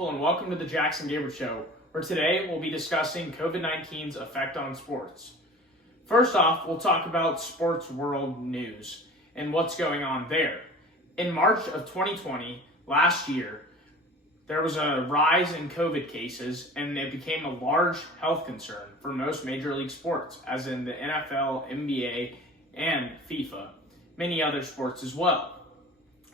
people, and welcome to the Jackson Gabriel Show, where today we'll be discussing COVID-19's effect on sports. First off, we'll talk about sports world news and what's going on there. In March of 2020, last year, there was a rise in COVID cases, and it became a large health concern for most major league sports, as in the NFL, NBA, and FIFA, many other sports as well.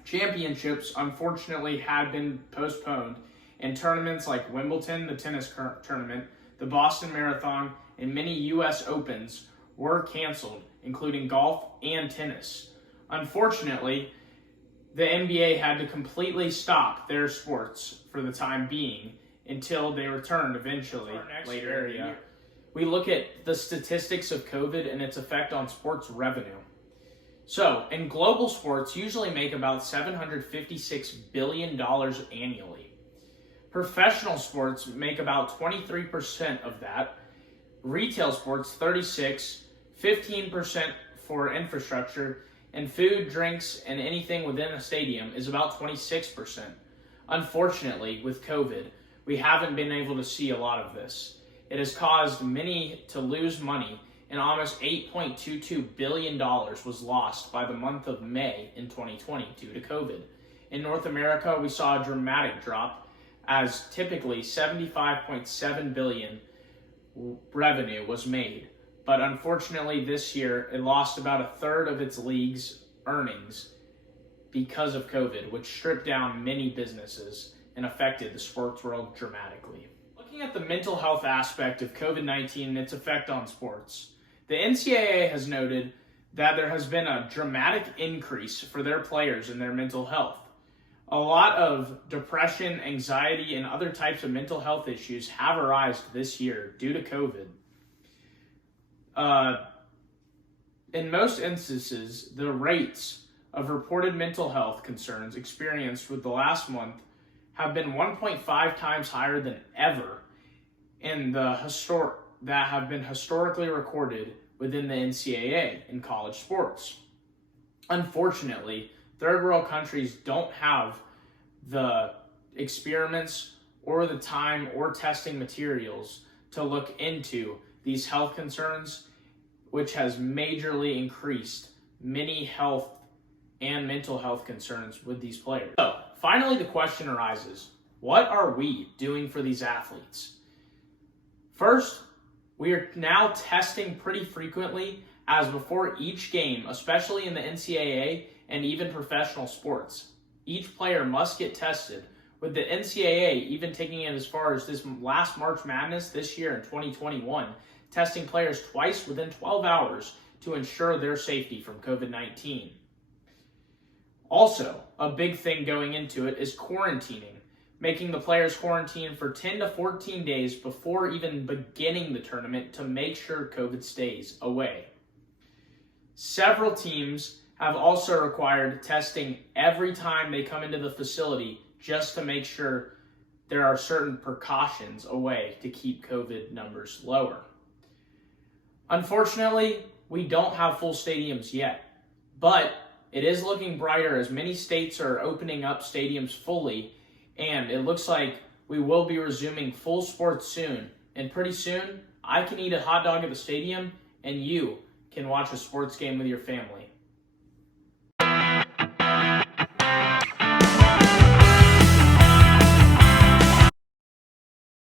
Championships, unfortunately, had been postponed, and tournaments like Wimbledon, the tennis tournament, the Boston Marathon, and many U.S. Opens were canceled, including golf and tennis. Unfortunately, the NBA had to completely stop their sports for the time being until they returned eventually later in the year. We look at the statistics of COVID and its effect on sports revenue. So, in global sports, usually make about $756 billion annually. Professional sports make about 23% of that. Retail sports, 36%, 15% for infrastructure, and food, drinks, and anything within a stadium is about 26%. Unfortunately, with COVID, we haven't been able to see a lot of this. It has caused many to lose money, and almost $8.22 billion was lost by the month of May in 2020 due to COVID. In North America, we saw a dramatic drop, as typically $75.7 billion revenue was made. But unfortunately this year, it lost about a third of its league's earnings because of COVID, which stripped down many businesses and affected the sports world dramatically. Looking at the mental health aspect of COVID-19 and its effect on sports, the NCAA has noted that there has been a dramatic increase for their players in their mental health. A lot of depression, anxiety, and other types of mental health issues have arisen this year due to COVID. In most instances, the rates of reported mental health concerns experienced with the last month have been 1.5 times higher than ever in that have been historically recorded within the NCAA in college sports. Unfortunately, third world countries don't have the experiments or the time or testing materials to look into these health concerns, which has majorly increased many health and mental health concerns with these players. So, finally, the question arises, what are we doing for these athletes? First, we are now testing pretty frequently, as before each game, especially in the NCAA and even professional sports. Each player must get tested, with the NCAA even taking it as far as this last March Madness this year in 2021, testing players twice within 12 hours to ensure their safety from COVID-19. Also, a big thing going into it is quarantining, making the players quarantine for 10 to 14 days before even beginning the tournament to make sure COVID stays away. Several teams have also required testing every time they come into the facility just to make sure there are certain precautions away to keep COVID numbers lower. Unfortunately, we don't have full stadiums yet, but it is looking brighter as many states are opening up stadiums fully, and it looks like we will be resuming full sports soon. And pretty soon, I can eat a hot dog at the stadium, and you can watch a sports game with your family.